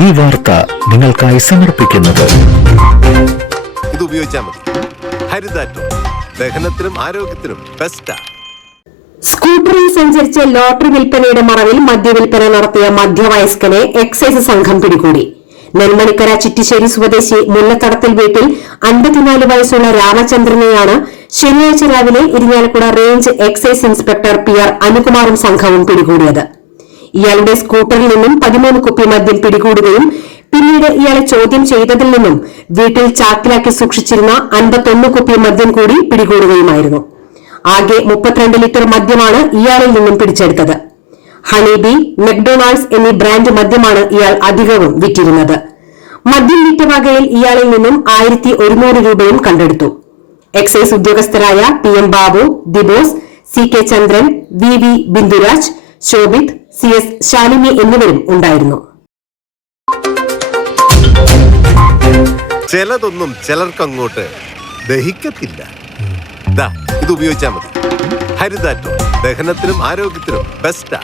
ഈ വാർത്ത നിങ്ങൾക്കായി സമർപ്പിക്കുന്നത് ഇത് ഉപയോഗിച്ചാൽ മതി. ഹരിതാറ്റോ ദഹനത്തിനും ആരോഗ്യത്തിനും ബെസ്റ്റാ. സ്കൂട്ടറിൽ സഞ്ചരിച്ച് ലോട്ടറി വിൽപ്പനയുടെ മറവിൽ മദ്യവിൽപ്പന നടത്തിയ മധ്യവയസ്കനെ എക്സൈസ് സംഘം പിടികൂടി. നെന്മണിക്കര ചിറ്റിശ്ശേരി സ്വദേശി മുല്ലത്തടത്തിൽ വീട്ടിൽ 54 വയസ്സുള്ള രാമചന്ദ്രനെയാണ് ശനിയാഴ്ച രാവിലെ Irinjalakuda range excise inspector PR അനുകുമാറും സംഘവും പിടികൂടിയത്. ഇയാളുടെ സ്കൂട്ടറിൽ നിന്നും 13 കുപ്പി മദ്യം പിടികൂടുകയും പിന്നീട് ഇയാളെ ചോദ്യം ചെയ്തതിൽ നിന്നും വീട്ടിൽ ചാക്കിലാക്കി സൂക്ഷിച്ചിരുന്ന 51 കുപ്പി മദ്യം കൂടി പിടികൂടുകയുമായിരുന്നു. ആകെ 32 ലിറ്റർ മദ്യമാണ് ഇയാളിൽ നിന്നും പിടിച്ചെടുത്തത്. ഹണിബി, മെക്ഡൊണാൾഡ്സ് എന്നീ ബ്രാൻഡ് മദ്യമാണ് ഇയാൾ അധികവും വിറ്റിരുന്നത്. മദ്യം വിറ്റ വകയിൽ ഇയാളിൽ നിന്നും 1100 രൂപയും കണ്ടെടുത്തു. Excise ഉദ്യോഗസ്ഥരായ PM Babu, Dibos, CK ചന്ദ്രൻ, VV ബിന്ദുരാജ്, ശോഭിത്, CS ശാലിനി എന്നിവരും ഉണ്ടായിരുന്നു. ചിലതൊന്നും ചിലർക്കങ്ങോട്ട് ദഹിക്കത്തില്ല. ഇത് ഉപയോഗിച്ചാൽ മതി. ഹരിതാറ്റോ ദഹനത്തിനും ആരോഗ്യത്തിനും ബെസ്റ്റാ.